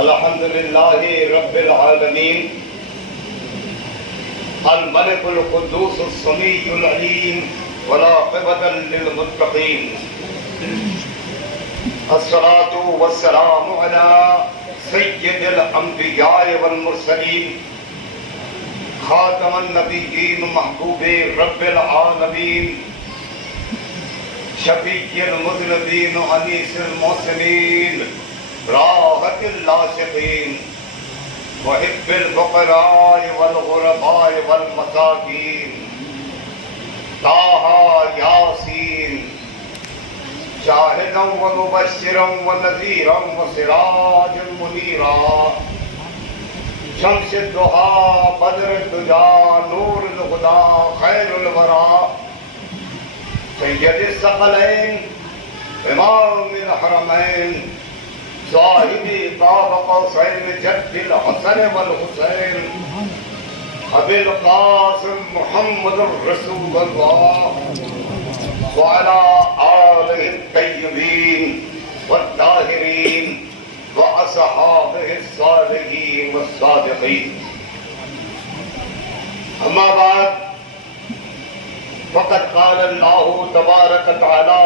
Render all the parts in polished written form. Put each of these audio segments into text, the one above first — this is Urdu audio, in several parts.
الحمد للہ رب العالمین الملك القدوس السمیع العلیم والعاقبۃ للمتقین الصلاة والسلام علی سید الانبیاء والمرسلین خاتم النبیین محبوب رب العالمین شفیع المذنبین انیس المحسنین راحت العاشقین محب الفقراء والغرباء والمساکین طه یاسین شاہدا ومبشرا ونذیرا وسراجا منیرا شمس الضحیٰ بدر الدجیٰ نور الہدیٰ خیر الورى سید الثقلین امام الحرمین صاحب قاب قوسین جد الحسن والحسین ابی القاسم محمد رسول اللہ وعلى آلہ الطیبین والطاہرین وأصحابه الصالحين والصادقين أما بعد فقد قال الله تبارك وتعالى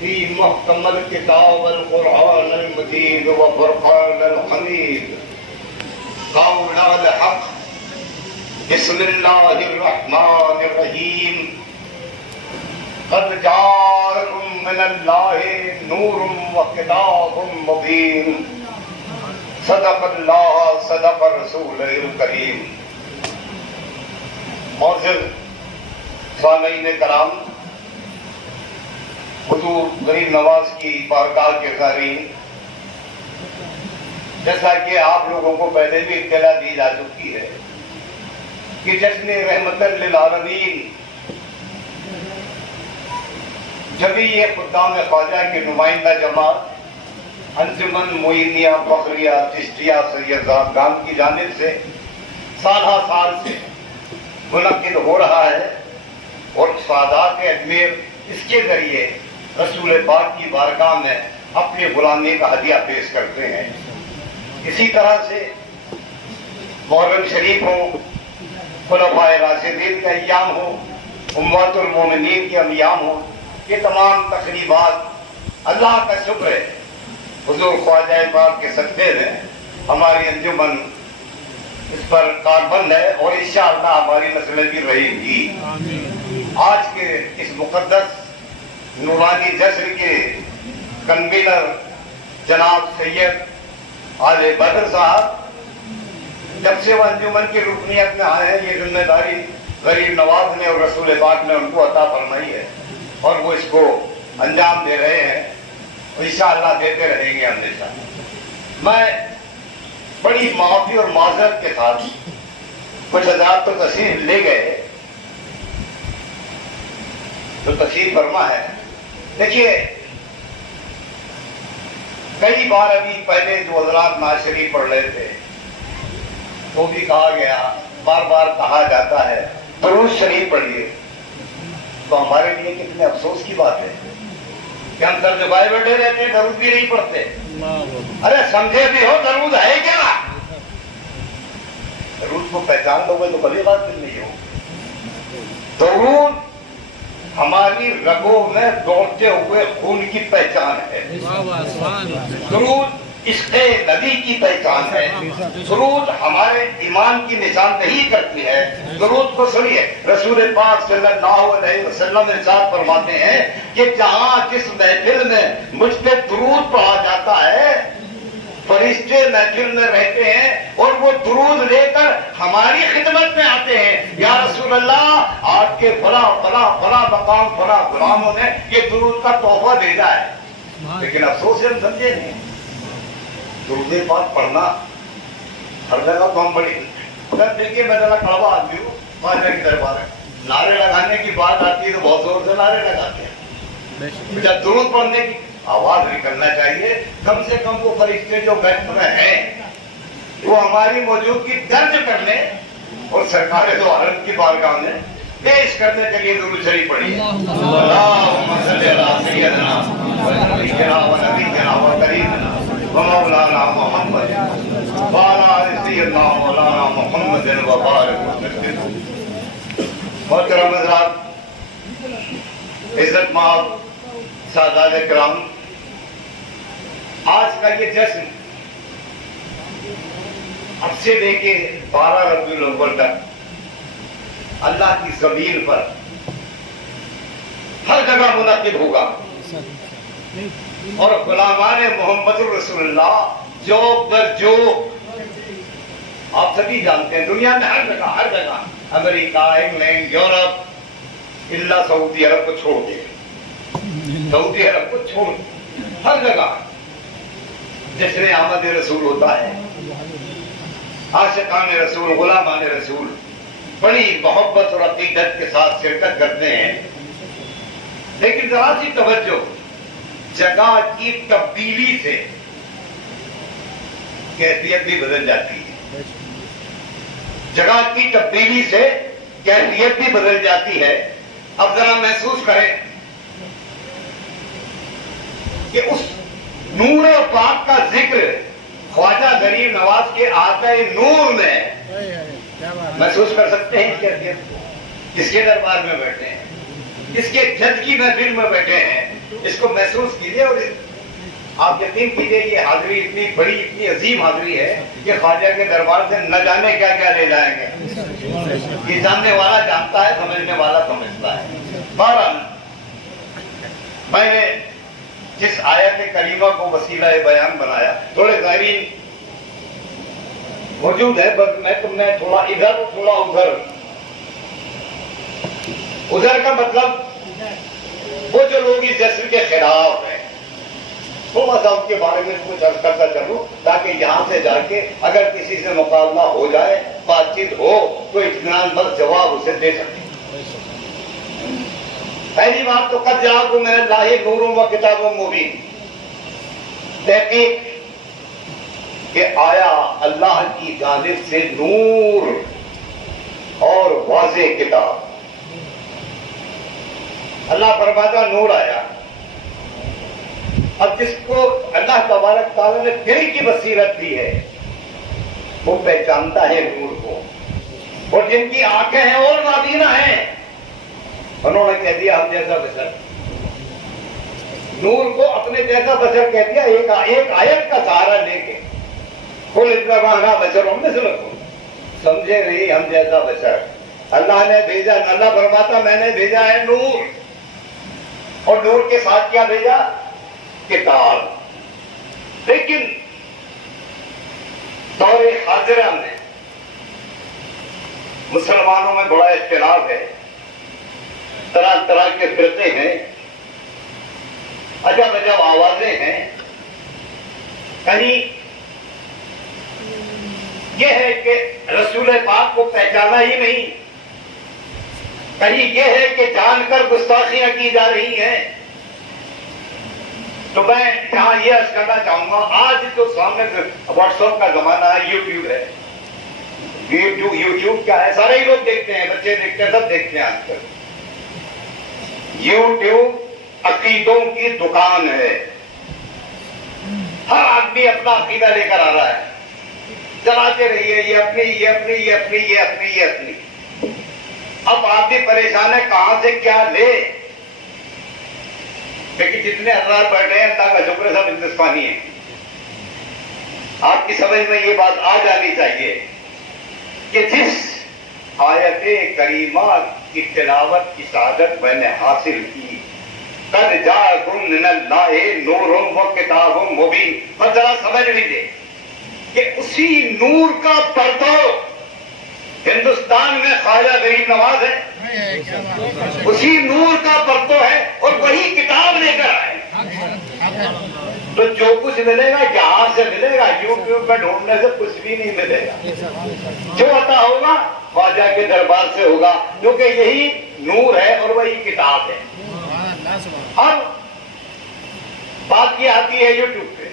في محكم الكتاب القرآن المجيد وفرقان الحميد قول الحق بسم الله الرحمن الرحيم قد جاءكم من الله نور وكتاب مبين صدق الله صدق الرسول الكريم. معزز سامعین کرام، حضور غریب نواز کی بارگاہ کے زائرین، جیسا کہ آپ لوگوں کو پہلے بھی اطلاع دی جا چکی ہے کہ جشن رحمت للعالمین جبھی یہ خدام خواجہ کی نمائندہ جماعت انجمن معینیہ فخریہ چشتیہ سیدزادگان کی جانب سے سالہ سال سے منعقد ہو رہا ہے اور سعادات اجمیر اس کے ذریعے رسول پاک کی بارگاہ میں اپنی غلامی کا ہدیہ پیش کرتے ہیں. اسی طرح سے محرم شریف ہو، خلفائے راشدین کا ایام ہو، اموات المومنین کے ایام ہو، یہ تمام تقریبات اللہ کا شکر ہے حضور خواجہ پاک کے صدقے میں ہماری انجمن اس پر کاربند ہے اور انشاءاللہ ہماری نسلیں بھی رہیں گی. آج کے اس مقدس نورانی جشن کے کنوینر جناب سید آل بدر صاحب جب سے وہ انجمن کی رکنیت میں آئے ہیں، یہ ذمہ داری غریب نواز نے اور رسول پاک نے ان کو عطا فرمائی ہے اور وہ اس کو انجام دے رہے ہیں اور انشاءاللہ دیتے رہیں گے ہمیشہ. میں بڑی معافی اور معذرت کے ساتھ، کچھ حضرات تو تشریف لے گئے تو تشریف فرما ہے. دیکھیے، کئی بار ابھی پہلے جو حضرات نعت شریف پڑھ رہے تھے وہ بھی کہا گیا، بار بار کہا جاتا ہے درود شریف پڑھیے. تو ہمارے لیے کتنے افسوس کی بات ہے کہ ہم سر جھکائے بیٹھے رہتے ہیں، درود بھی نہیں پڑھتے. ارے سمجھے بھی ہو درود ہے کیا؟ درود کو پہچان لو گے تو کبھی بات نہیں ہو. درود ہماری رگوں میں دوڑتے ہوئے خون کی پہچان ہے. درود عشق نبی کی پہچان ہے. درود ہمارے ایمان کی نشاندہی کرتی ہے. درود کو سنیے، رسول پاک صلی اللہ علیہ وسلم ارشاد فرماتے ہیں کہ جہاں جس محفل میں مجھ پہ درود پڑھا جاتا ہے، فرشتے محفل میں رہتے ہیں اور وہ درود لے کر ہماری خدمت میں آتے ہیں. یا رسول اللہ، آپ کے فلاں فلاں فلاں مقام فلاں غلاموں نے یہ درود کا تحفہ بھیجا ہے. لیکن افسوس ہے ہم سمجھے نہیں. درود پاک پڑھنا ہر جگہ تو ہم بڑی دیکھیے، میں ذرا کڑوا آدمی ہوں، خواجہ کی دربار ہے، نعرے لگانے کی بات آتی ہے تو بہت زور سے نعرے لگاتے ہیں. جب درود پڑھنے کی آواز نکلنا چاہیے، کم سے کم وہ فرشتے جو بیت میں ہیں وہ ہماری موجودگی درج کر لیں اور سرکار دو عالم کی بارگاہ میں پیش کرنے کے لیے درود شریف پڑھیے. اللہم صلی علی سیدنا و نبینا و کریمنا ومولانا محمد وعلى آل سیدنا مولانا محمد وبارک وسلم۔ محترم حضرات، عزت مآب سادات کرام، آج کا یہ جشن اب سے لے کے 12 ربیع الاول تک اللہ کی زمین پر ہر جگہ منعقد ہوگا، اور غلامان محمد رسول اللہ جوک در جوک، آپ سبھی جانتے ہیں دنیا میں ہر جگہ امریکہ، انگلینڈ، یورپ، اللہ سعودی عرب کو چھوڑ دے، سعودی عرب کو چھوڑ دے، ہر جگہ جشن آمد رسول ہوتا ہے۔ عاشقان رسول، غلامان رسول بڑی محبت اور عقیدت کے ساتھ شرکت کرتے ہیں، لیکن ذرا سی توجہ، جگہ کی تبدیلی سے کیفیت بھی بدل جاتی ہے، جگہ کی تبدیلی سے کیفیت بھی بدل جاتی ہے۔ اب ذرا محسوس کریں کہ اس نور پاک کا ذکر خواجہ غریب نواز کے آقا نور میں محسوس کر سکتے ہیں کیفیت کو؟ جس کے دربار میں بیٹھے ہیں، جس کے جج کی محفل میں بیٹھے ہیں، اس کو محسوس کیجئے، اور آپ یقین کیجئے یہ حاضری اتنی بڑی، اتنی عظیم حاضری ہے کہ خواجہ کے دربار سے نہ جانے کیا کیا لے جائیں گے۔ یہ جاننے والا جانتا ہے، سمجھنے والا سمجھتا ہے۔ بہرحال میں نے جس آیت کریمہ کو وسیلہ بیان بنایا، تھوڑے زائرین موجود ہے، بس میں تم نے تھوڑا ادھر تھوڑا ادھر، ادھر کا مطلب وہ جو لوگ اس جشن کے خلاف ہیں، تھوڑا سا ان کے بارے میں کچھ عرض کرتا چلوں، تاکہ یہاں سے جا کے اگر کسی سے مقابلہ ہو جائے، بات چیت ہو، تو اطمینان بخش جواب اسے دے سکے۔ پہلی بات تو قد جاءکم من اللہ نور و کتاب مبین، تحقیق کہ آیا اللہ کی جانب سے نور اور واضح کتاب۔ اللہ فرماتا نور آیا، اب جس کو اللہ تبارک تعالیٰ نے دل کی بصیرت دی ہے وہ پہچانتا ہے نور کو، اور جن کی آنکھیں ہیں اور نابینا ہیں انہوں نے کہہ دیا ہم جیسا بشر، نور کو اپنے جیسا بشر کہہ دیا، ایک آیت کا سہارا لے کے، قل انما انا بشر مثلکم، سمجھے نہیں ہم جیسا بشر۔ اللہ نے بھیجا، اللہ فرماتا میں نے بھیجا ہے نور، اور نور کے ساتھ کیا بھیجا؟ کتاب۔ لیکن دور حاضرہ میں مسلمانوں میں بڑا اختلاف ہے، طرح طرح کے فرقے ہیں، عجب عجب آوازیں ہیں۔ کہیں یہ ہے کہ رسول پاک کو پہچانا ہی نہیں، کہیں یہ ہے کہ جان کر گستاخیاں کی جا رہی ہیں۔ تو میں یہاں یہ عرض کرنا چاہوں گا، آج تو سامنے واٹس ایپ کا زمانہ ہے، یوٹیوب ہے، یوٹیوب کیا ہے، سارے ہی لوگ دیکھتے ہیں، بچے دیکھتے ہیں، سب دیکھتے ہیں آج کل۔ یوٹیوب عقیدوں کی دکان ہے، ہر آدمی اپنا عقیدہ لے کر آ رہا ہے، چلاتے رہیے، یہ اپنی یہ اپنی یہ اپنی یہ اپنی یہ اپنی۔ اب آدمی پریشان ہے کہاں سے کیا لے، لیکن جتنے حضرات بیٹھے ہیں اللہ کا شکر سب ہندوستانی ہیں۔ آپ کی سمجھ میں یہ بات آ جانی چاہیے کہ جس آیت کریمہ کی تلاوت کی سعادت میں نے حاصل کی، قد جاءکم من اللہ نور و کتاب مبین، اور ذرا سمجھ لیجیے کہ اسی نور کا پردہ ہندوستان میں خواجہ غریب نواز ہے، اسی نور کا پردہ ہے، اور وہی کتاب لے کر آئے۔ تو جو کچھ ملے گا یہاں سے ملے گا، یوٹیوب میں ڈھونڈنے سے کچھ بھی نہیں ملے گا۔ جو عطا ہوگا خواجہ کے دربار سے ہوگا، کیونکہ یہی نور ہے اور وہی کتاب ہے۔ اب بات یہ آتی ہے یوٹیوب پہ،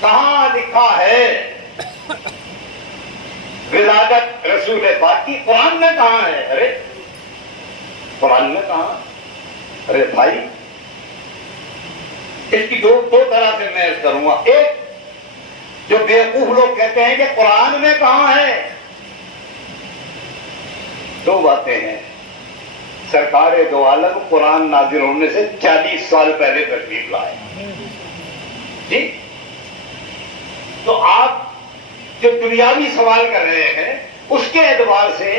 کہاں لکھا ہے ولادت رسول پاک کی؟ قرآن میں کہاں ہے؟ ارے قرآن میں کہاں؟ ارے بھائی اس کی دو طرح سے میں کروں گا. ایک، جو بیوقوف لوگ کہتے ہیں کہ قرآن میں کہاں ہے. دو باتیں ہیں. سرکار دو عالم قرآن نازل ہونے سے 40 سال پہلے تشریف لائے. جی، تو آپ جو دنیاوی سوال کر رہے ہیں اس کے اعتبار سے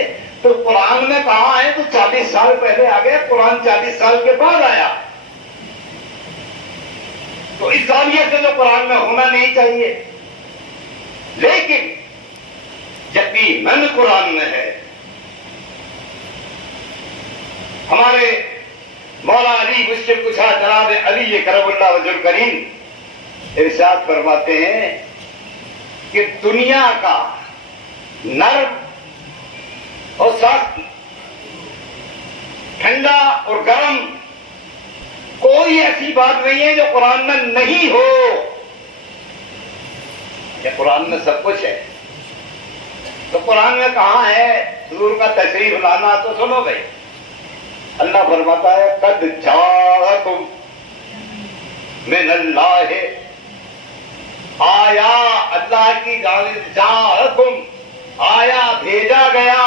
تو قرآن میں کہاں ہے تو 40 سال پہلے آ گیا. قرآن 40 سال کے بعد آیا. تو اس زاویے سے جو قرآن میں ہونا نہیں چاہیے، لیکن یقیناً قرآن میں ہے. ہمارے مولا علی مشکل کشا جناب علی کرم اللہ وجہ الکریم ارشاد فرماتے ہیں کہ دنیا کا نرم اور سخت، ٹھنڈا اور گرم کوئی ایسی بات نہیں ہے جو قرآن میں نہیں ہو. یہ قرآن میں سب کچھ ہے. تو قرآن میں کہاں ہے حضور کا تشریف لانا؟ تو سنو بھائی، اللہ فرماتا ہے قد جاءکم من اللہ، آیا اللہ کی جانب، جاءکم آیا بھیجا گیا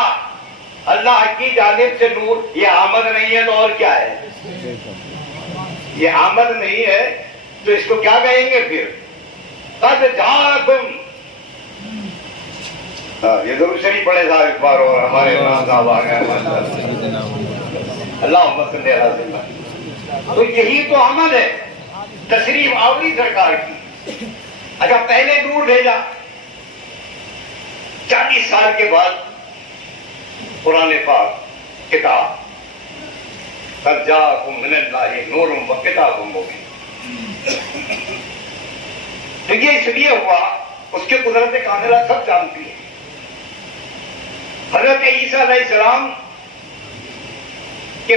اللہ کی جانب سے نور. یہ آمد نہیں ہے تو اور کیا ہے؟ یہ آمد نہیں ہے تو اس کو کیا کہیں گے پھر؟ قد جاءکم. یہ ضرور شریف پڑھے صاحب ایک بار، اور ہمارے امام صاحب آ گئے. اللہم صلی علی سیدنا. تو یہی تو عمل ہے تشریف آوری سرکار کی. اچھا، پہلے نور بھیجا، 40 سال کے بعد قرآن پاک کتاب. قد جاءکم من اللہ نور و کتاب مبین. تو یہ اس لیے ہوا، اس کے قدرت کاملہ سب جانتی ہے. حضرت عیسیٰ علیہ السلام کہ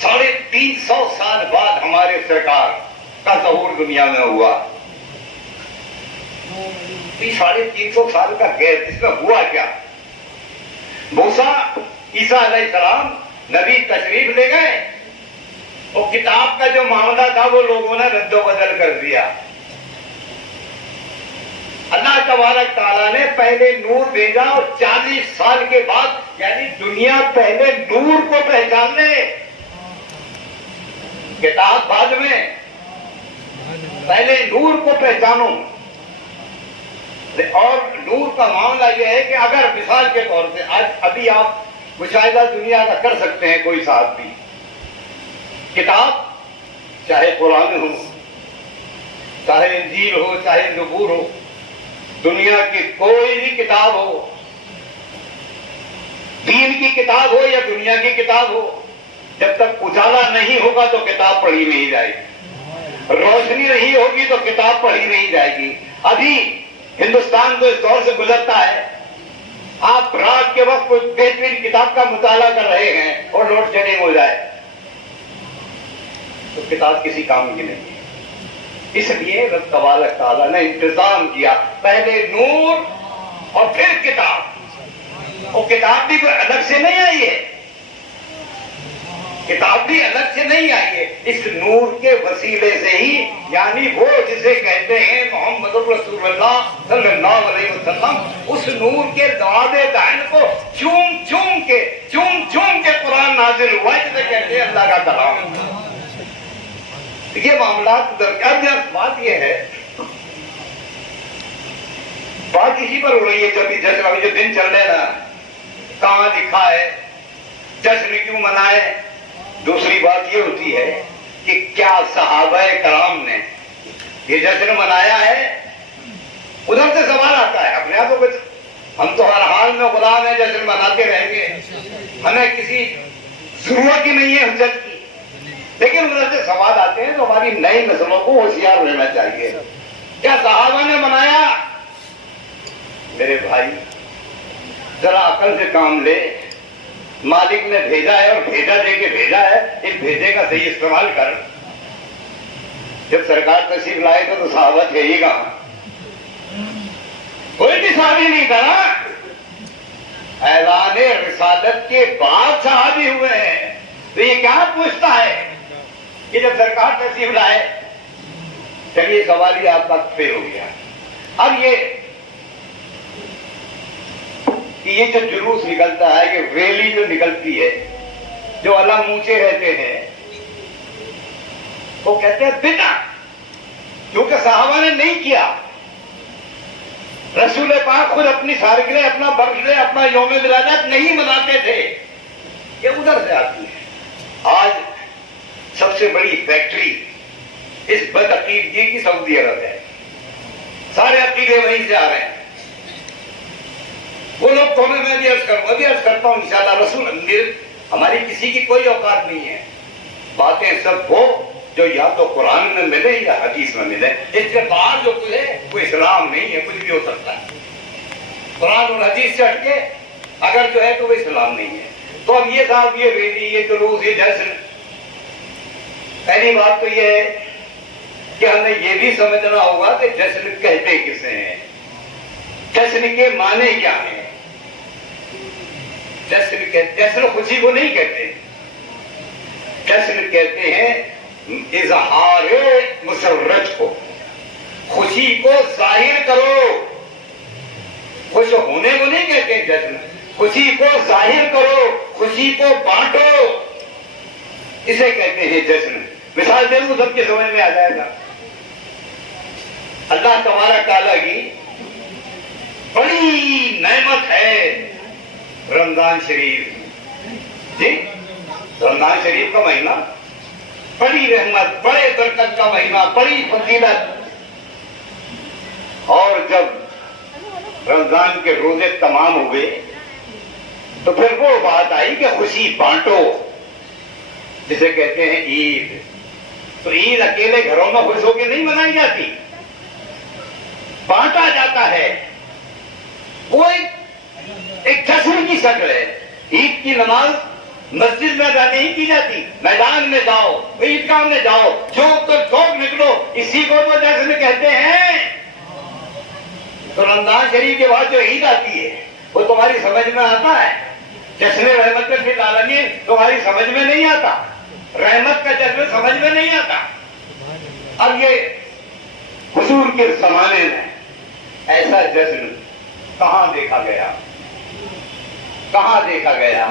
350 سال بعد ہمارے سرکار کا ظہور دنیا میں ہوا. 350 سال کا گیپ، اس میں ہوا کیا؟ موسیٰ عیسیٰ علیہ السلام نبی تشریف لے گئے، اور کتاب کا جو معاملہ تھا وہ لوگوں نے رد و بدل کر دیا. اللہ تبارک تعالیٰ نے پہلے نور بھیجا، اور 40 سال کے بعد، یعنی دنیا پہلے نور کو پہچان لے، کتاب بعد میں، پہلے نور کو پہچانو. اور نور کا معاملہ یہ ہے کہ اگر مثال کے طور سے آج ابھی آپ مشاہدہ دنیا کا کر سکتے ہیں، کوئی صاحب بھی کتاب، چاہے قرآن ہو، چاہے انجیل ہو، چاہے زبور ہو، دنیا کی کوئی بھی کتاب ہو، دین کی کتاب ہو یا دنیا کی کتاب ہو، جب تک اجالا نہیں ہوگا تو کتاب پڑھی نہیں جائے گی. روشنی نہیں ہوگی تو کتاب پڑھی نہیں جائے گی. ابھی ہندوستان تو اس دور سے گزرتا ہے، آپ رات کے وقت کوئی بہترین کتاب کا مطالعہ کر رہے ہیں اور لوڈ شیڈنگ ہو جائے تو کتاب کسی کام کی نہیں ہے. اس لیے رب تبارک تعالیٰ نے انتظام کیا، پہلے نور اور پھر کتاب. اور کتاب بھی کوئی الگ سے نہیں آئی ہے، کتاب بھی الگ سے نہیں آئی ہے، اس نور کے وسیلے سے ہی، یعنی وہ جسے کہتے ہیں محمد رسول اللہ صلی اللہ علیہ وسلم، اس نور کے دعوے دائن کو چوم چوم کے قرآن نازل ہوا، جسے کہتے ہیں اللہ کا کلام. یہ معاملات درمیان. بات یہ ہے، بات اسی پر ہو رہی ہے. جب ابھی جو دن چل رہے نا، کہاں لکھا ہے جشن کیوں منائے؟ دوسری بات یہ ہوتی ہے کہ کیا صحابہ کرام نے یہ جشن منایا ہے؟ ادھر سے سوال آتا ہے. اپنے آپ کو ہم تو ہر حال میں غلام ہیں، جشن مناتے رہیں گے، ہمیں کسی ضرورت ہی نہیں ہے حجت کی. لیکن ادھر سے سوال آتے ہیں تو ہماری نئی نسلوں کو ہوشیار رہنا چاہیے. کیا صحابہ نے منایا؟ میرے بھائی ذرا عقل سے کام لے. مالک نے بھیجا ہے اور بھیجا دے کے بھیجا ہے، اس بھیجے کا صحیح استعمال کر. جب سرکار تشریف لائے تو صحابہ تھے ہی کہاں؟ کوئی بھی صحابی نہیں تھا نا. اعلان رسالت کے بعد صحابی ہوئے ہیں. تو یہ کیا پوچھتا ہے کہ جب سرکار تشریف لائے چلیے سوال یہ آپ کا فیل ہو گیا. اب یہ جو جلوس نکلتا ہے، یہ ریلی جو نکلتی ہے، جو علم اونچے رہتے ہیں، وہ کہتے ہیں بدعت، کیونکہ صحابہ نے نہیں کیا. رسول پاک خود اپنی سالگرہ، اپنا برتھ ڈے، اپنا یوم ولادت نہیں مناتے تھے. یہ ادھر سے آتی ہے. آج سب سے بڑی فیکٹری اس بد عقیدگی کی سعودی عرب ہے. سارے عقیدے وہیں سے آ رہے ہیں. وہ لوگ تو میں بھی عرض کرتا ہوں انشاءاللہ. رسول ہماری کسی کی کوئی اوقات نہیں ہے. باتیں سب وہ جو یا تو قرآن میں ملے یا حدیث میں ملے. اس کے باہر جو کچھ ہے وہ اسلام نہیں ہے. کچھ بھی ہو سکتا ہے. قرآن اور حدیث سے ہٹ کے اگر جو ہے تو وہ اسلام نہیں ہے. تو اب یہ صاحب یہ ریلی، یہ جلوس، یہ جشن، پہلی بات تو یہ ہے کہ ہمیں یہ بھی سمجھنا ہوگا کہ جشن کہتے کسے ہیں، جشن کے معنی کیا ہیں. جشن خوشی کو نہیں کہتے. جشن کہتے ہیں اظہار مسرت کو. خوشی کو ظاہر کرو. خوش ہونے کو نہیں کہتے ہیں جشن. خوشی کو ظاہر کرو، خوشی کو بانٹو، اسے کہتے ہیں جشن. مثال دے دوں سب کے سمجھ میں آ جائے گا. اللہ تبارک تعالیٰ کی بڑی نعمت ہے رمضان شریف. جی رمضان شریف کا مہینہ بڑی رحمت، بڑے برکت کا مہینہ، بڑی فضیلت. اور جب رمضان کے روزے تمام ہوئے تو پھر وہ بات آئی کہ خوشی بانٹو، جسے کہتے ہیں عید. تو عید اکیلے گھروں میں خوش ہو کے نہیں منائی جاتی، بانٹا جاتا ہے. وہ ایک جشن کی شکل ہے. عید کی نماز مسجد میں ادا نہیں کی جاتی، میدان میں جاؤ، عیدگاہ میں جاؤ، چوک نکلو، اسی کو وہ جشن کہتے ہیں. تو رمضان شریف کے بعد جو عید آتی ہے وہ تمہاری سمجھ میں آتا ہے. جشن رحمت کا فی العالمین تمہاری سمجھ میں نہیں آتا. رحمت کا جشن سمجھ میں نہیں آتا. اب یہ حضور کے زمانے میں ایسا جشن کہاں دیکھا گیا؟ کہاں دیکھا گیا؟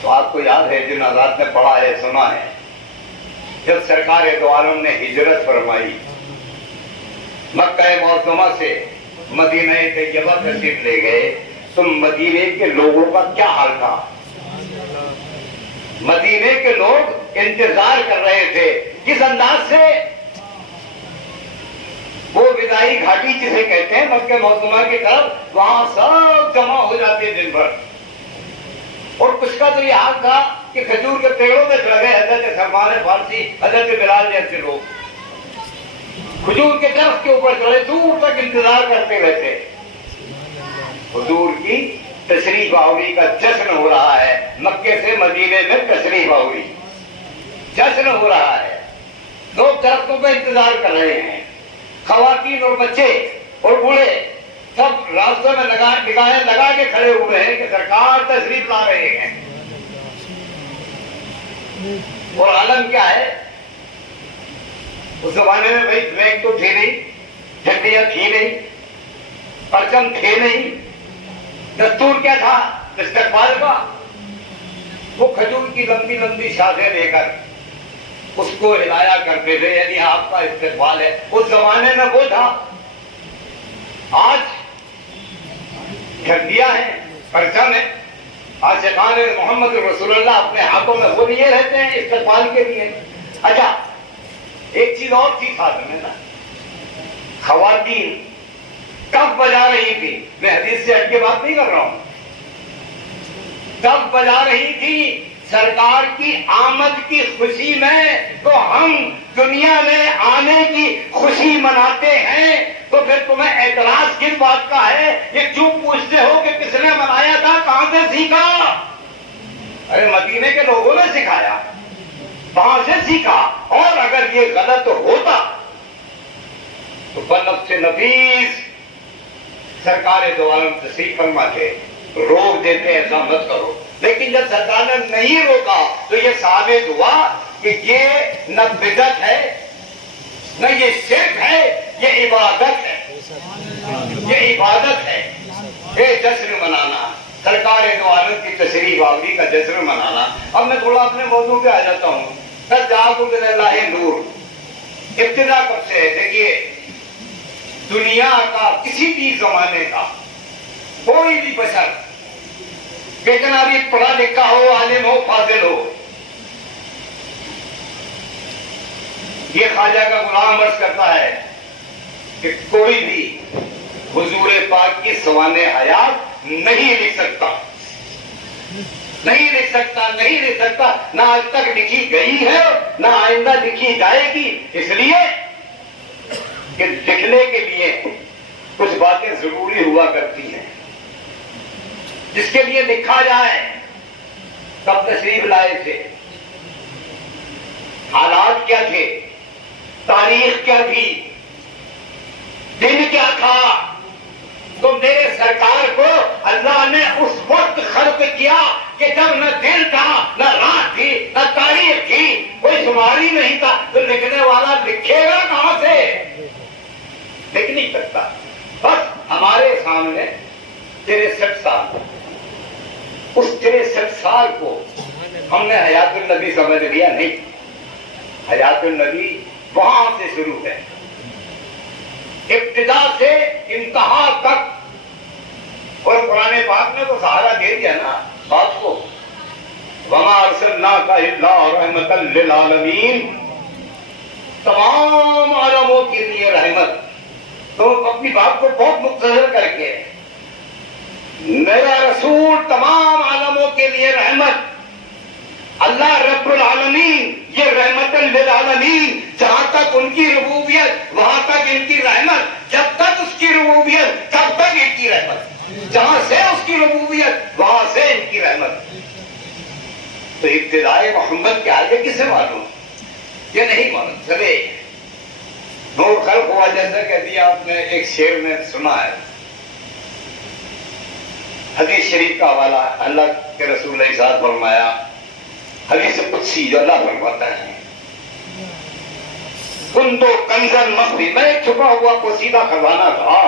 تو آپ کو یاد ہے جن حضرات نے پڑھا ہے، سنا ہے، جب سرکار دو عالم نے ہجرت فرمائی، مکہ معظمہ سے مدینہ طیبہ تشریف لے گئے، تو مدینے کے لوگوں کا کیا حال تھا؟ مدینے کے لوگ انتظار کر رہے تھے. کس انداز سے؟ وہ وداعی گھاٹی جسے کہتے ہیں مکہ معظمہ کی طرف، وہاں سب جمع ہو جاتے دن بھر. اور کچھ کا تو یہ حال تھا کہ کھجور کے پیڑوں پہ چڑھ گئے حضرت سلمان فارسی، حضرت بلال جیسے لوگ کھجور کے درخت کے اوپر چڑھے، دور تک انتظار کرتے رہتے. حضور کی تشریف آوری کا جشن ہو رہا ہے. مکے سے مدینے میں تشریف آوری جشن ہو رہا ہے. لوگ درختوں پہ انتظار کر رہے ہیں. خواتین اور بچے اور بوڑھے سب راستوں میں نگاہیں لگا کے کھڑے ہوئے ہیں کہ سرکار تشریف لا رہے ہیں. اور عالم کیا ہے اس زمانے میں؟ بھائی فلیگ تو تھی نہیں، جھنڈیاں تھی نہیں، پرچم تھے نہیں. دستور کیا تھا استقبال کا؟ وہ کھجور کی لمبی لمبی شاخیں لے کر اس کو ہلایا کرتے تھے، یعنی آپ کا استقبال ہے. اس زمانے میں وہ تھا. آج جھنڈیاں ہیں، پرچم ہے. عاشقان محمد رسول اللہ اپنے ہاتھوں میں وہ لیے رہتے ہیں استقبال کے لیے. اچھا ایک چیز اور تھی ساتھ میں نا، خواتین کب بجا رہی تھی؟ میں حدیث سے ہٹ کے بات نہیں کر رہا ہوں. کب بجا رہی تھی؟ سرکار کی آمد کی خوشی میں. تو ہم دنیا میں آنے کی خوشی مناتے ہیں، تو پھر تمہیں اعتراض کس بات کا ہے؟ یہ کیوں پوچھتے ہو کہ کس نے منایا تھا، کہاں سے سیکھا؟ ارے مدینے کے لوگوں نے سکھایا، وہاں سے سیکھا. اور اگر یہ غلط ہوتا تو بنفس نفیس سرکار دو عالم تشریف فرماتے، روک دیتے ایسا مت کرو. لیکن جب سرکار نے نہیں روکا تو یہ ثابت ہوا کہ یہ نہ بدعت ہے، نہ یہ شرک ہے، یہ عبادت ہے، یہ عبادت ہے۔ یہ جشن منانا، سرکار دو عالم کی تشریف آوری کا جشن منانا۔ اب میں تھوڑا اپنے موضوع پہ آ جاتا ہوں۔ جاءکم من اللہ نور، ابتدا کب سے ہے؟ دیکھیے، دنیا کا کسی بھی زمانے کا کوئی بھی بشر کتنا بھی پڑھا لکھا ہو، عالم ہو، فاضل ہو، یہ خواجہ کا غلام عرض کرتا ہے کہ کوئی بھی حضور پاک کی سوانح حیات نہیں لکھ سکتا، نہیں لکھ سکتا، نہیں لکھ سکتا، نہ آج تک لکھی گئی ہے نہ آئندہ لکھی جائے گی، اس لیے کہ لکھنے کے لیے کچھ باتیں ضروری ہوا کرتی ہیں جس کے لیے لکھا جائے۔ کب تشریف لائے تھے؟ حالات کیا تھے؟ تاریخ کیا تھی؟ دن کیا تھا؟ تو میرے سرکار کو اللہ نے اس وقت خلق کیا کہ جب نہ دن تھا، نہ رات تھی، نہ تاریخ تھی، کوئی شمار ہی نہیں تھا، تو لکھنے والا لکھے گا کہاں سے؟ لکھ نہیں سکتا۔ بس ہمارے سامنے 63 سال، اس 63 سال کو ہم نے حیات النبی سمجھ لیا نہیں۔ حیات النبی وہاں سے شروع ہے، ابتدا سے انتہا تک۔ اور قرآن پاک نے تو سہارا دے دیا نا بات کو، وَمَا أَرْسَلْنَاكَ إِلَّا رَحْمَةً لِّلْعَالَمِينَ، تمام عالموں کے لیے رحمت۔ تو اپنی بات کو بہت مختصر کر کے، میرا رسول تمام عالموں کے لیے رحمت، اللہ رب العالمین یہ رحمت للعالمین، جہاں تک ان کی ربوبیت وہاں تک ان کی رحمت، جب تک اس کی ربوبیت تب تک ان کی رحمت، جہاں سے اس کی ربوبیت وہاں سے ان کی رحمت۔ تو ابتدائے محمد کے آگے کسے معلوم؟ یہ نہیں معلوم۔ چلے نور خلق ہوا، جیسا کہہ دیا آپ نے، ایک شعر میں سنا ہے، حدیث شریف کا حوالہ اللہ کے رسول نے ارشاد فرمایا، حدیث قدسی جو اللہ فرماتا ہے، کنتو کنزن مخفی، میں ایک چھپا ہوا پوشیدہ خزانہ تھا،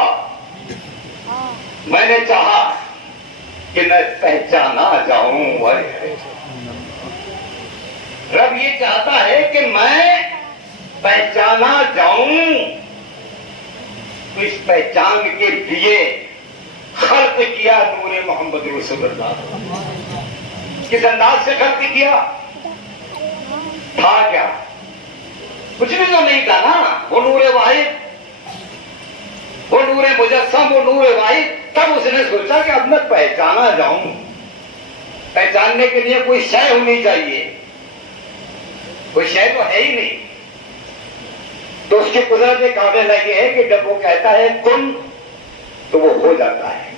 میں نے چاہا کہ میں پہچانا جاؤں۔ رب یہ چاہتا ہے کہ میں پہچانا جاؤں، تو اس پہچان کے لیے خلق کیا نور محمد رسول اللہ۔ کس انداز سے خلق کیا؟ تھا کیا؟ کچھ بھی تو نہیں تھا نا، وہ نور واحد، وہ نور مجسم، وہ نور واحد۔ تب اس نے سوچا کہ اب میں پہچانا جاؤں، پہچاننے کے لیے کوئی شے ہونی چاہیے، کوئی شے تو ہے ہی نہیں۔ تو اس کی قدرت کامل یہ ہے کہ جب وہ کہتا ہے کن تو وہ ہو جاتا ہے۔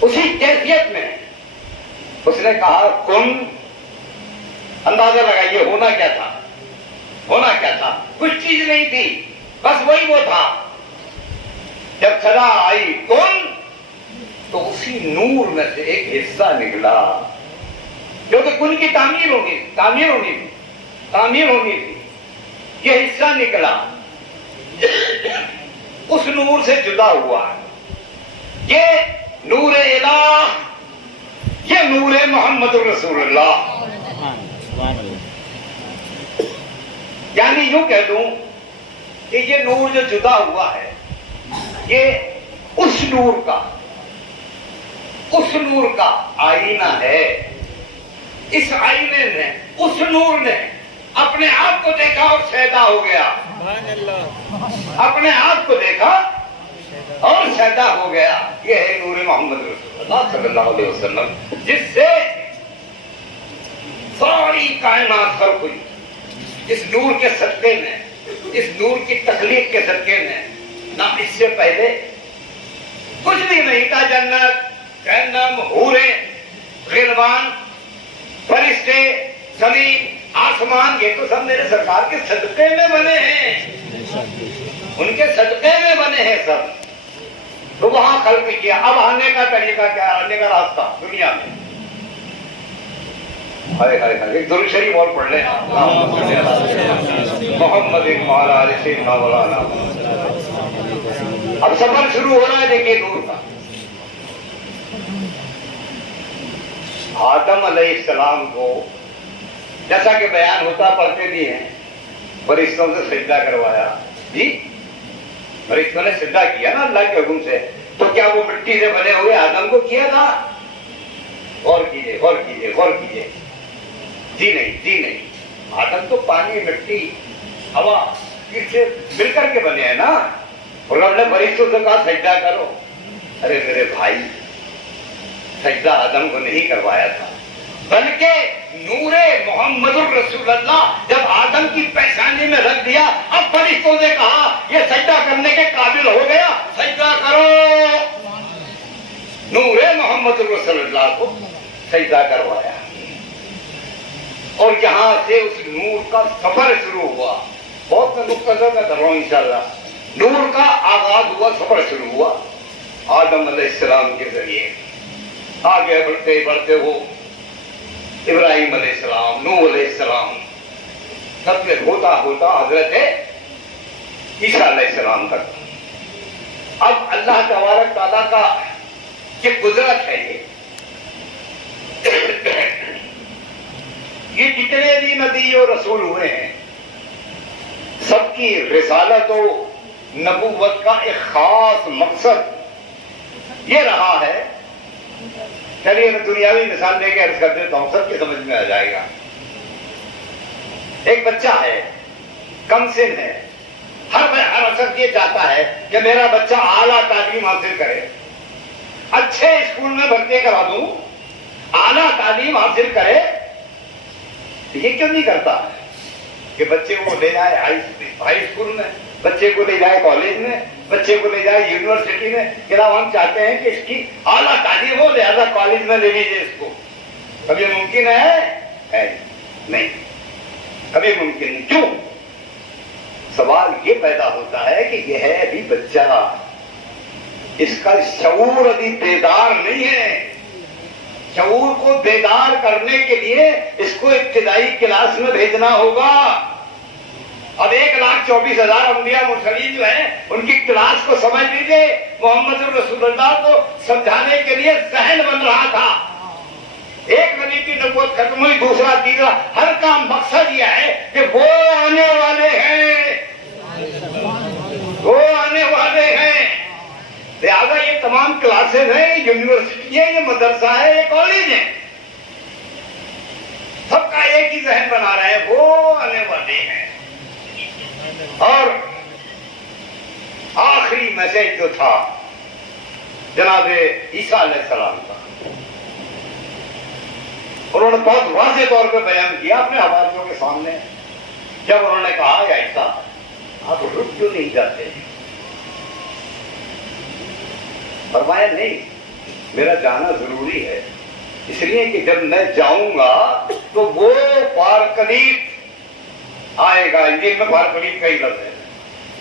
اسی کیفیت میں اس نے کہا کن، اندازہ لگائیے ہونا کیا تھا؟ ہونا کیا تھا؟ کچھ چیز نہیں تھی، بس وہی وہ تھا۔ جب صدا آئی کن تو اسی نور میں سے ایک حصہ نکلا، کیونکہ کن کی تعمیر ہونی تھی، یہ حصہ نکلا، اس نور سے جدا ہوا۔ یہ نور الہ، یہ نور محمد رسول اللہ۔ یعنی یوں کہہ دوں کہ یہ نور جو جدا ہوا ہے، یہ اس نور کا آئینہ ہے۔ اس آئینے نے، اس نور نے اپنے آپ کو دیکھا اور شیدا ہو گیا، اپنے آپ کو دیکھا اور شیدا ہو گیا۔ یہ ہے نور محمد رسول اللہ صلی اللہ علیہ وسلم، جس سے ساری کائنات خلق ہوئی۔ اس نور کے صدقے میں، اس نور کی تخلیق کے صدقے میں، نہ اس سے پہلے کچھ بھی نہیں تھا۔ جنت، جہنم، حوریں، غلمان، فرشتے، زمین، آسمان، یہ تو سب میرے سرکار کے صدقے میں بنے ہیں، ان کے صدقے میں بنے ہیں سب۔ تو وہاں خلق کیا۔ اب آنے کا طریقہ کیا؟ آنے کا راستہ دنیا میں ہائے ہائے ہائے، ایک درود شریف اور پڑھ لیں محمد مولا علیہ سیدنا مولانا۔ اب سفر شروع ہو رہا ہے دیکھیے نور کا۔ آدم علیہ السلام کو جیسا کہ بیان ہوتا پڑھتے بھی ہیں، فرشتوں سے سجدہ کروایا، جی فرشتوں نے سجدہ کیا نا اللہ کے حکم سے، تو کیا وہ مٹی سے بنے ہوئے آدم کو کیا تھا؟ غور کیجئے غور کیجئے غور کیجئے، جی نہیں، آدم تو پانی مٹی ہوا اس سے مل کر کے بنے ہیں نا، اور ہم نے فرشتوں سے کہا سجدہ کرو۔ ارے میرے بھائی، سجدہ آدم کو نہیں کروایا تھا، بلکہ نور محمد الرسول اللہ جب آدم کی پیشانی میں رکھ دیا، اب فرشتوں نے کہا یہ سجدہ کرنے کے قابل ہو گیا، سجدہ کرو۔ نور محمد الرسول اللہ کو سجدہ کروایا، اور یہاں سے اس نور کا سفر شروع ہوا۔ بہت میں مختصر میں کر رہا ہوں انشاءاللہ۔ نور کا آغاز ہوا، سفر شروع ہوا آدم علیہ السلام کے ذریعے، آگے بڑھتے بڑھتے وہ ابراہیم علیہ السلام، نوح علیہ السلام، سب میں ہوتا ہوتا حضرت عیسیٰ علیہ السلام تک۔ اب اللہ تبارک تعالیٰ کا یہ قدرت ہے، یہ جتنے بھی نبی اور رسول ہوئے ہیں سب کی رسالت و نبوت کا ایک خاص مقصد یہ رہا ہے۔ چلیے میں دنیاوی مثال دے کے عرض کر دیتا ہوں، سب کے سمجھ میں آ جائے گا۔ ایک بچہ ہے، کم سن ہے، ہر شخص یہ چاہتا ہے کہ میرا بچہ اعلیٰ تعلیم حاصل کرے، اچھے اسکول میں بھرتی کرا دوں، اعلیٰ تعلیم حاصل کرے۔ یہ کیوں نہیں کرتا کہ بچے کو لے جائے ہائی اسکول میں، بچے کو لے جائے کالج میں، بچے کو لے جائے یونیورسٹی میں؟ کہ ہم چاہتے ہیں کہ اس کی اعلیٰ تعلیم ہو، لہذا کالج میں لے لیجیے اس کو۔ کبھی ممکن ہے؟ نہیں، کبھی ممکن نہیں۔ کیوں؟ سوال یہ پیدا ہوتا ہے کہ یہ ہے ابھی بچہ، اس کا شعور ابھی بیدار نہیں ہے۔ شعور کو بیدار کرنے کے لیے اس کو ابتدائی کلاس میں بھیجنا ہوگا۔ اب 1,24,000 انبیاء مرسلین جو ہیں ان کی کلاس کو سمجھ لیجیے، محمد الرسول اللہ کو سمجھانے کے لیے ذہن بن رہا تھا۔ ایک نبی کی نبوت ختم ہوئی، دوسرا تیسرا، ہر کا مقصد یہ ہے کہ وہ آنے والے ہیں، وہ آنے والے ہیں۔ لہٰذا یہ تمام کلاسز ہیں، یونیورسٹی ہے، یہ مدرسہ ہے، یہ کالج ہے، سب کا ایک ہی ذہن بنا رہے ہیں، وہ آنے والے ہیں۔ اور آخری میسج جو تھا جناب عیسیٰ علیہ السلام کا، انہوں نے بہت واضح طور پہ بیان کیا اپنے حواریوں کے سامنے، جب انہوں نے کہا یا عیسیٰ آپ رک کیوں نہیں جاتے؟ فرمایا نہیں، میرا جانا ضروری ہے، اس لیے کہ جب میں جاؤں گا تو وہ پارکلیت آئے گا، انجیل میں پارکلیت کا ہی لفظ ہے،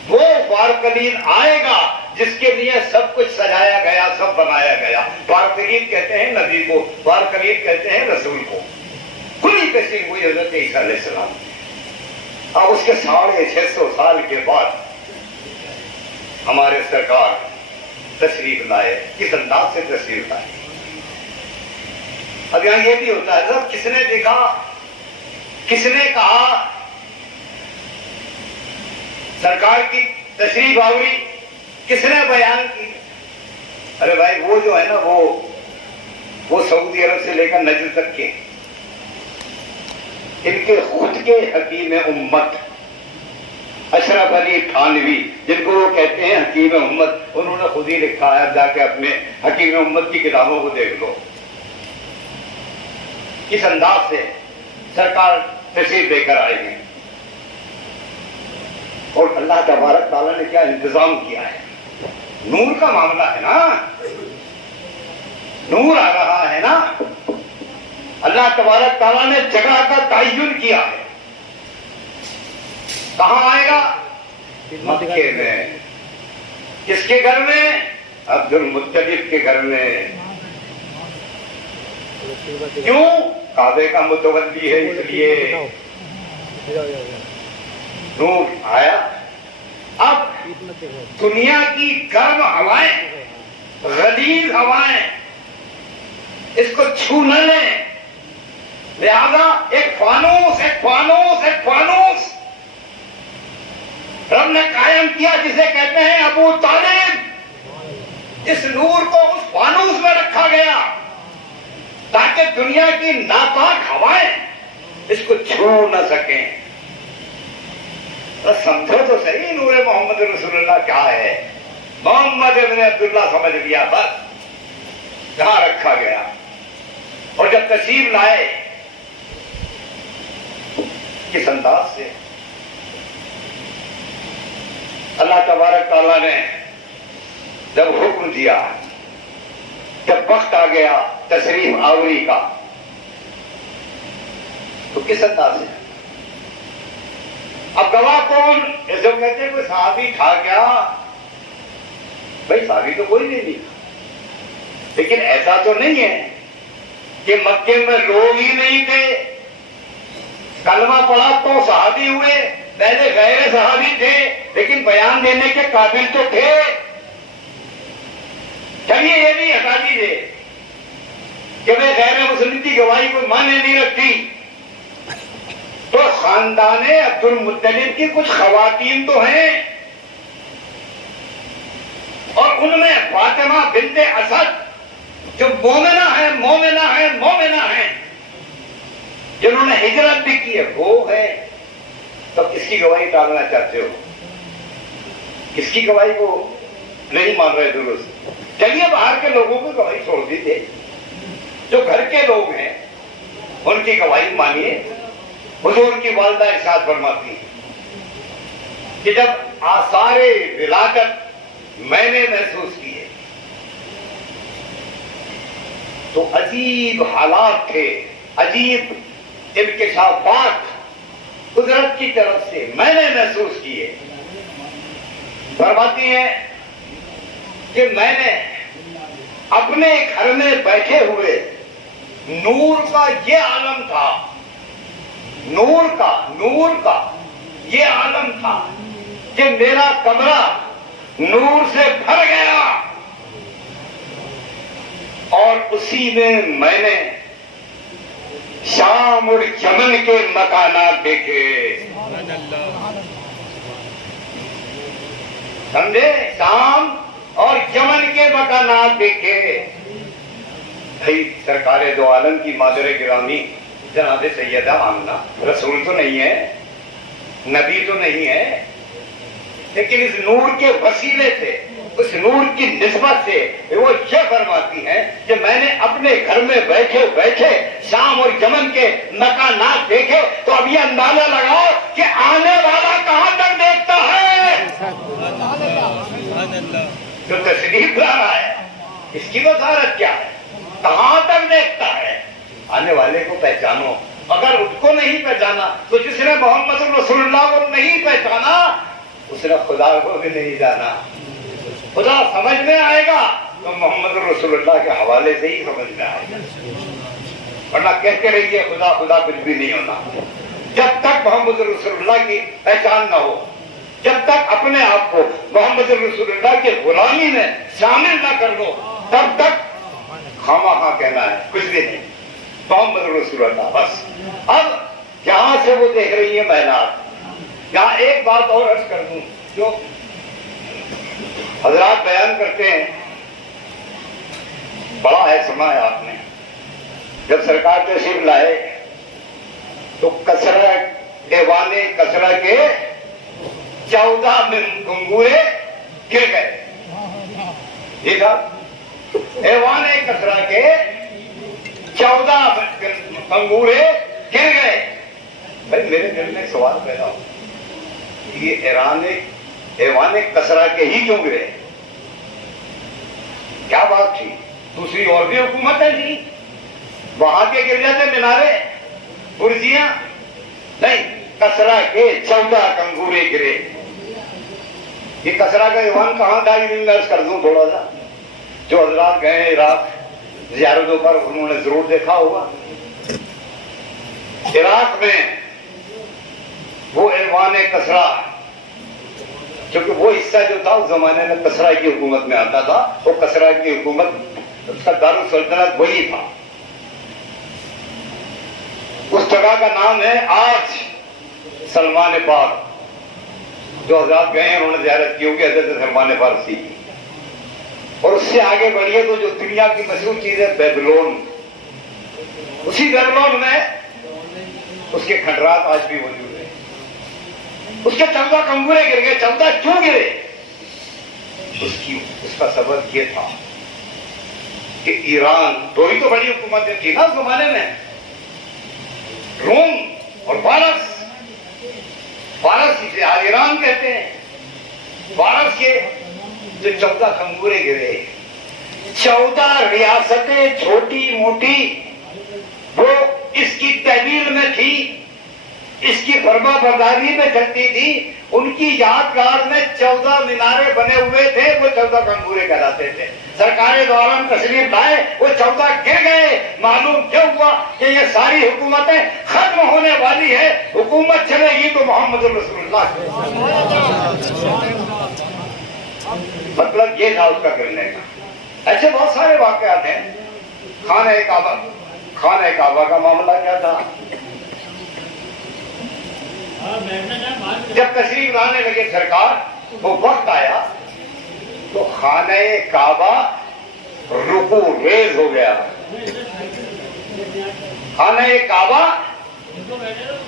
وہ پارکلیت آئے گا جس کے لیے سب کچھ سجایا گیا، سب بنایا گیا۔ پارکلیت کہتے ہیں نبی کو، پارکلیت کہتے ہیں رسول کو۔ کھلی پیشی ہوئی حضرت عیسیٰ علیہ السلام کی۔ اب اس کے 650 سال کے بعد ہمارے سرکار تشریف لائے، کس انداز سے تشریف لائے؟ اب یہاں یہ بھی ہوتا ہے سب، کس نے دیکھا، کس نے کہا سرکار کی تشریف آوری، کس نے بیان کی؟ ارے بھائی وہ جو ہے نا وہ سعودی عرب سے لے کر نجد تک کے ان کے خود کے حکیم امت اشرف علی تھانوی، جن کو وہ کہتے ہیں حکیم امت، انہوں نے خود ہی لکھا ہے، جا کے اپنے حکیم امت کی کتابوں کو دیکھ لو، کس انداز سے سرکار تشریف لے کر آئے ہیں، اور اللہ تبارک تعالیٰ نے کیا انتظام کیا ہے۔ نور کا معاملہ ہے نا، نور آ رہا ہے نا، اللہ تبارک تعالیٰ نے جگہ کا تعین کیا ہے، کہاں آئے گا؟ مکے میں۔ کس کے گھر میں؟ عبد المطلب کے گھر میں۔ کیوں؟ کعبے کا متولی ہے، اس لیے نور آیا۔ اب دنیا کی گرم ہوائیں، غلیظ ہوائیں اس کو چھو نہ لیں، لہذا ایک فانوس رب نے قائم کیا جسے کہتے ہیں ابو طالب۔ اس نور کو اس فانوس میں رکھا گیا تاکہ دنیا کی ناپاک ہوائیں اس کو چھو نہ سکیں۔ تو سمجھو تو صحیح نور محمد رسول اللہ کیا ہے۔ محمد ابن عبداللہ سمجھ لیا، بس کہاں رکھا گیا۔ اور جب تشریف لائے کس انداز سے اللہ تبارک تعالیٰ نے جب حکم دیا، جب وقت آ گیا تشریف آوری کا، تو کس انداز سے۔ اب گواہ کون؟ ایسے کہتے ہیں کوئی صحابی تھا کیا؟ بھائی صحابی تو کوئی نہیں تھا، لیکن ایسا تو نہیں ہے کہ مکے میں لوگ ہی نہیں تھے، کلمہ پڑھا تو صحابی ہوئے، پہلے غیر صحابی تھے لیکن بیان دینے کے قابل تو تھے۔ چلیے یہ بھی ہٹا دیجیے کہ میں غیر مسلم کی گواہی کو مانے نہیں رکھتی، تو خاندان عبد المطلب کی کچھ خواتین تو ہیں، اور ان میں فاطمہ بنت اسد جو مومنہ ہیں جنہوں نے ہجرت بھی کی ہے وہ ہے۔ تو کس کی گواہی ٹالنا چاہتے ہو؟ کس کی گواہی کو نہیں مان رہے درست؟ چلیے باہر کے لوگوں کو گواہی چھوڑ دیجیے، جو گھر کے لوگ ہیں ان کی گواہی مانیے۔ حضور کی والدہ ارشاد فرماتی ہیں کہ جب آثار ولادت میں نے محسوس کیے تو عجیب حالات تھے، عجیب انکشافات قدرت کی طرف سے میں نے محسوس کیے۔ فرماتی ہیں کہ میں نے اپنے گھر میں بیٹھے ہوئے نور کا یہ عالم تھا، نور کا یہ عالم تھا کہ میرا کمرہ نور سے بھر گیا، اور اسی میں نے شام اور یمن کے مکانات دیکھے۔ سمجھے؟ شام اور یمن کے مکانات دیکھے۔ بھائی سرکار دو عالم کی مادر گرامی جناب سیدہ آمنہ رسول تو نہیں ہے، نبی تو نہیں ہے، لیکن اس نور کے وسیلے سے، اس نور کی نسبت سے وہ یہ فرماتی ہیں کہ میں نے اپنے گھر میں بیٹھے بیٹھے شام اور یمن کے مکانات دیکھے۔ تو اب یہ اندازہ لگاؤ کہ آنے والا کہاں تک دیکھتا ہے۔ جو تشریف لا رہا ہے اس کی وزارت کیا ہے، کہاں تک دیکھتا ہے۔ آنے والے کو پہچانو، اگر اس کو نہیں پہچانا تو جس نے محمد رسول اللہ کو نہیں پہچانا اس نے خدا کو بھی نہیں جانا۔ خدا سمجھ میں آئے گا تو محمد رسول اللہ کے حوالے سے ہی سمجھ میں آئے گا، ورنہ کہتے رہیے خدا خدا کچھ بھی نہیں ہونا۔ جب تک محمد رسول اللہ کی پہچان نہ ہو، جب تک اپنے آپ کو محمد رسول اللہ کے غلامی میں شامل نہ کر لو، تب تک خواہ کہنا ہے، کچھ بھی نہیں۔ محمد رسول اللہ بس۔ اب یہاں سے وہ دیکھ رہی ہیں محلات۔ یہاں ایک بات اور عرض کر دوں جو حضرات بیان کرتے ہیں، بڑا ہے سمایا آپ نے، جب سرکار تشریف لائے تو کسرہ ایوان کسرہ کے 14 گنگورے گر گئے۔ ٹھیک ہے، ایوان کسرہ کے 14 گنگورے گر گئے۔ بھائی میرے دل میں سوال پیدا ہو، یہ ایوان کسرہ کے ہی کیوں گرے؟ کیا بات تھی؟ دوسری اور بھی حکومتیں تھی، وہاں کے گر جاتے مینارے برجیاں؟ نہیں، کسرہ کے 14 کنگورے گرے۔ یہ کسرہ کا ایوان کہاں تھا یہ میں عرض کر دوں تھوڑا سا، جو حضرات گئے عراق زیارتوں پر انہوں نے ضرور دیکھا ہوگا۔ عراق میں وہ ایوان کسرا، کیونکہ وہ حصہ جو تھا اس زمانے میں کسرا کی حکومت میں آتا تھا، وہ کسرا کی حکومت اس کا دارالسلطنت وہی تھا. اس جگہ کا نام ہے آج سلمان پاک. جو حضرات گئے ہیں انہوں نے زیارت کی ہوگی حضرت سلمان فارسی کی. اور اس سے آگے بڑھیے تو جو دنیا کی مشہور چیز ہے بیبلون، اسی بیبلون میں اس کے کھنڈرات آج بھی موجود ہیں. اس کے 14 کنگورے گر گئے. 14 کیوں گرے؟ اس کا سبب یہ تھا کہ ایران، دو ہی تو بڑی حکومتیں تھی نا اس زمانے میں، روم اور فارس. فارس جسے آج ایران کہتے ہیں، فارس کے جو 14 کنگورے گرے، 14 ریاستیں چھوٹی موٹی وہ اس کی تحویل میں تھی، اس کی فرما برداری میں چلتی تھی. ان کی یادگار میں 14 مینارے بنے ہوئے تھے، وہ 14 کنگورے کہلاتے تھے. سرکار دو عالم تشریف لائے، وہ 14 گر گئے. معلوم کیا ہوا کہ یہ ساری حکومتیں ختم ہونے والی ہے. حکومت چلے گی تو محمد رسول اللہ. مطلب یہ تھا اس کا گرنے کا. ایسے بہت سارے واقعات ہیں. خانہ کعبہ کا معاملہ کیا تھا؟ جب تشریف لانے لگے سرکار، وہ وقت آیا تو خانہ کعبہ رکوع ریز ہو گیا. خانہ کعبہ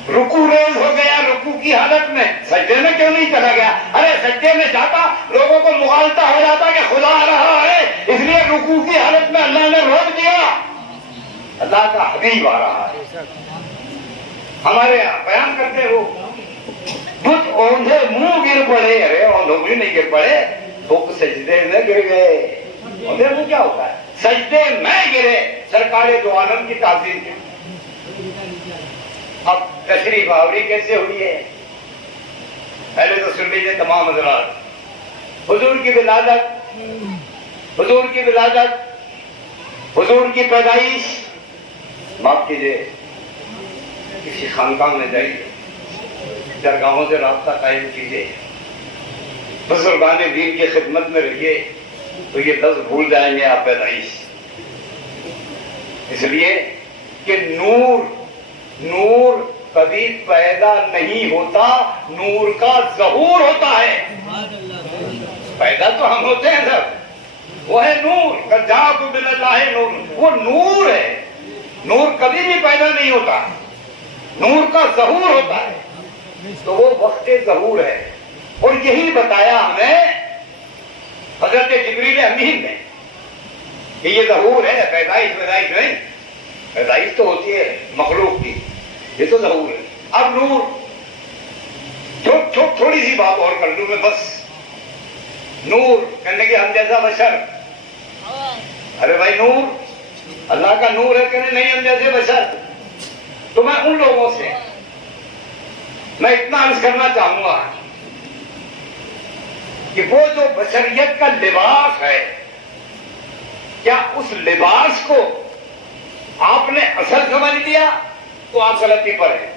رکوع ریز ہو گیا. رکوع کی حالت میں سجدے میں کیوں نہیں چلا گیا؟ ارے سجدے میں جاتا لوگوں کو مغالطہ ہو جاتا کہ خدا آ رہا ہے، اس لیے رکوع کی حالت میں اللہ نے روک دیا. اللہ کا حبیب آ رہا ہے. ہمارے یہاں بیان کرتے ہو کچھ اوندھے منہ گر پڑے. ارے اوندھوں بھی نہیں گر پڑے، وہ سجدے میں گر گئے. اوندھے منہ کیا ہوتا ہے؟ سجدے میں گرے. سرکار دو عالم کی تعظیم کی. اب تشریف آوری کیسے ہوئی ہے؟ پہلے تو سن لیجیے تمام حضرات. حضور کی ولادت، حضور کی ولادت، حضور کی پیدائش. معاف کیجیے، کسی خانقاہ میں جائیے، درگاہوں سے رابطہ قائم کیجیے، بزرگان دین کی خدمت میں رہیے تو یہ لفظ بھول جائیں گے آپ پیدائش. اس لیے کہ نور کبھی پیدا نہیں ہوتا، نور کا ظہور ہوتا ہے. پیدا تو ہم ہوتے ہیں سب، وہ ہے نور. جاءت من اللہ نور، وہ نور ہے. نور کبھی بھی پیدا نہیں ہوتا، نور کا ظہور ہوتا ہے. تو وہ وقت ظہور ہے. اور یہی بتایا ہمیں حضرت جبریل امین نے کہ یہ ظہور ہے، پیدائش نہیں. پیدائش تو ہوتی ہے مخلوق کی، یہ تو ظہور ہے. اب نور، تھوڑی سی بات اور کر لوں میں بس. نور کہنے کے ہم جیسا بشر. ارے بھائی نور اللہ کا نور ہے، کہنے نہیں ہم جیسے بشر. تو میں ان لوگوں سے میں اتنا عرض کرنا چاہوں گا کہ وہ جو بشریت کا لباس ہے، کیا اس لباس کو آپ نے اصل سمجھ لیا تو آپ غلطی پر ہیں.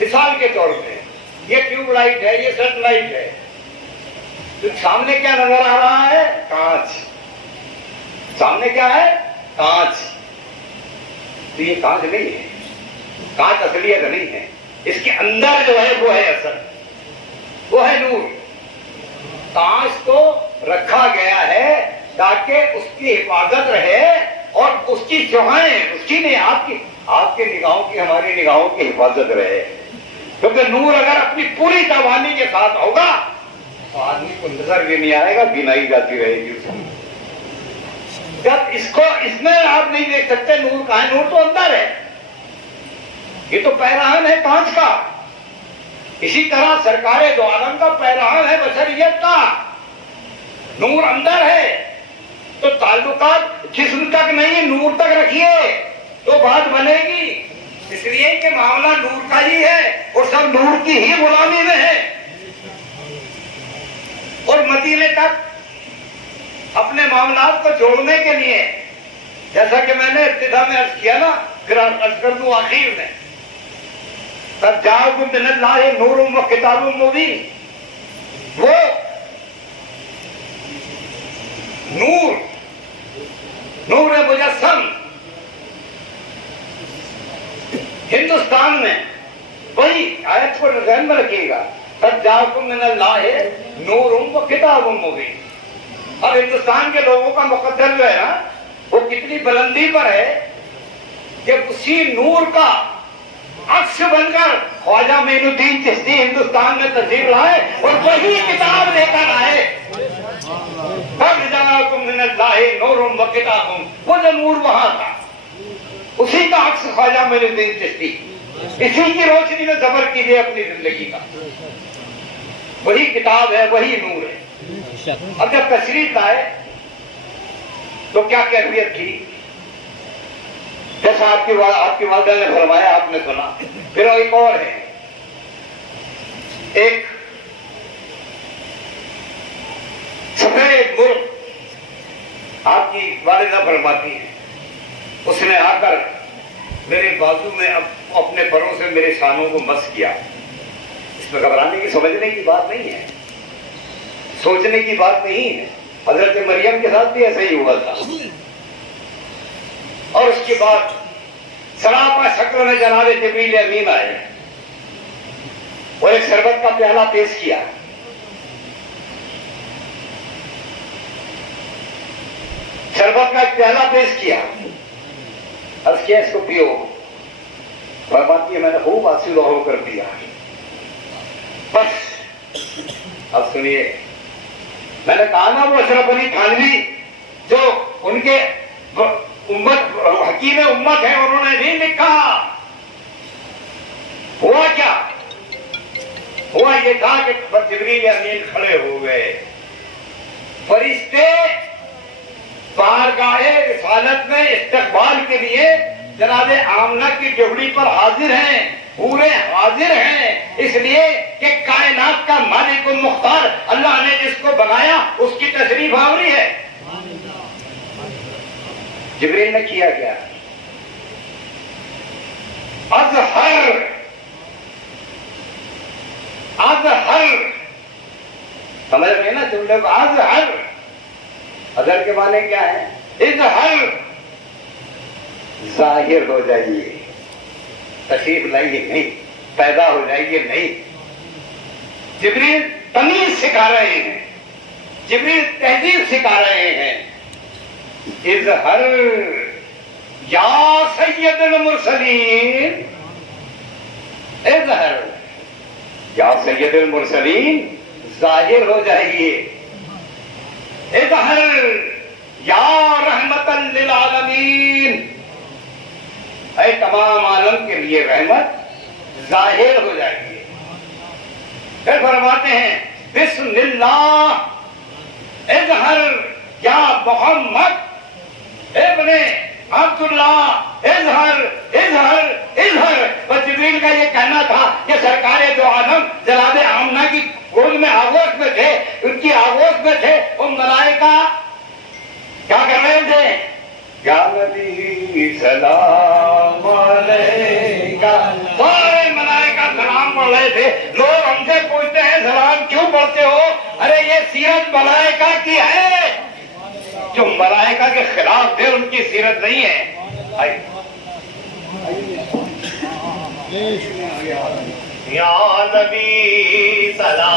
مثال کے طور پہ یہ ٹیوب لائٹ ہے، یہ سیٹ لائٹ ہے. تو سامنے کیا نظر آ رہا ہے؟ کانچ. سامنے کیا ہے؟ کانچ. تو یہ کانچ نہیں ہے، کانچ اصلیت نہیں ہے. اس کے اندر جو ہے وہ ہے اصل، وہ ہے نور. کانچ تو رکھا گیا ہے تاکہ اس کی حفاظت رہے اور اس کی شعاعیں، اس کی نہیں آپ کی نگاہوں کی، ہماری نگاہوں کی حفاظت رہے. کیونکہ نور اگر اپنی پوری توانائی کے ساتھ ہوگا تو آدمی کو نظر بھی نہیں آئے گا، بینائی جاتی رہے گی اس میں. جب اس میں آپ نہیں دیکھ سکتے نور کہاں ہے. نور تو اندر ہے، یہ تو پیراہن ہے کانچ کا. اسی طرح سرکار دو عالم کا پیراہن ہے بشریت کا. نور اندر ہے تو تعلقات جسم تک نہیں نور تک رکھیے تو بات بنے گی. اس لیے کہ معاملہ نور کا ہی ہے اور سب نور کی ہی غلامی میں ہے. اور مدینے تک اپنے معاملات کو جوڑنے کے لیے، جیسا کہ میں نے ابتدا میں عرض کیا نا، پھر عرض کر دوں آخر میں قد جاءکم من اللہ نور و کتاب مبین، وہ نور مجسم ہندوستان میں، وہی آیت کو ذہن میں رکھیے گا، قد جاءکم من اللہ نور و کتاب مبین۔ اور ہندوستان کے لوگوں کا مقدر جو ہے نا وہ کتنی بلندی پر ہے کہ اسی نور کا عکس بن کر خواجہ معین الدین چشتی ہندوستان میں تشریف لائے اور وہی کتاب لے کر آئے۔ قد جاءکم من اللہ نور و کتاب، وہ جو نور وہاں تھا اسی کا عکس خواجہ معین الدین چشتی، اسی کی روشنی میں سفر کیجیے اپنی زندگی کا، وہی کتاب ہے، وہی نور ہے۔ اب جب تشریف لائے تو کیا کیفیت تھی؟ جیسا آپ کی والدہ نے فرمایا، آپ نے سنا۔ پھر ایک اور ہے، ایک سفید مرغ آپ کی والدہ فرماتی ہے، اس نے آ کر میرے بازو میں اپنے پروں سے میرے شانوں کو مس کیا۔ اس میں گھبرانے کی، سمجھنے کی بات نہیں ہے، سوچنے کی بات نہیں ہے۔ حضرت مریم کے ساتھ بھی ایسا ہی ہوا تھا۔ اور اس کے بعد سراپا شکل میں جناب جبریل امین آئے اور ایک شربت کا پیالہ پیش کیا۔ شربت کا ایک پیالہ پیش کیا، عرض کیا اس کو پیو۔ فرماتی ہے میں نے خوب حاصل ہو کر پیا۔ بس اب سنیے، میں نے کہا نا وہ اشرف علی تھانوی جو ان کے امت حکیم امت ہے، انہوں نے نہیں لکھا۔ ہوا کیا؟ ہوا یہ تھا کہ جبریل امین کھڑے ہو گئے، فرشتے بارگاہ رسالت میں استقبال کے لیے جناب آمنہ کی ڈیوڑی پر حاضر ہیں، پورے حاضر ہیں، اس لیے کہ کائنات کا مالک المختار اللہ نے جس کو بنایا اس کی تشریف آوری ہے۔ جبریل نے کیا کیا؟ اظہر سمجھ رہے ہیں نا جملے کو؟ اظہر کے معنی کیا ہے؟ اظہر، ظاہر ہو جائیے، تشریف لائیے نہیں، پیدا ہو جائیے نہیں۔ جبریل تمیز سکھا رہے ہیں، جبریل تہذیب سکھا رہے ہیں۔ اظہر یا سید المرسلین، اظہر یا سید المرسلین، ظاہر ہو جائیے۔ اظہر یا رحمت للعالمین، اے تمام عالم کے لیے رحمت، ظاہر ہو جائیے۔ پھر فرماتے ہیں بسم اللہ اظہر یا محمد ابن عبداللہ، اظہر اظہر اظہر۔ بس جبریل کا یہ کہنا تھا کہ سرکار دو عالم جناب آمنہ کی گود میں آغوش میں تھے، ان کی آغوش میں تھے، ان ملائکہ کیا کر رہے تھے؟ یا نبی سلام علیکہ، سارے ملائکہ سلام پڑھ رہے تھے۔ لوگ ہم سے پوچھتے ہیں سلام کیوں پڑھتے ہو؟ ارے یہ سیرت ملائکہ کی ہے، جو ملائکہ کے خلاف تھے ان کی سیرت نہیں ہے۔ یا نبی سلام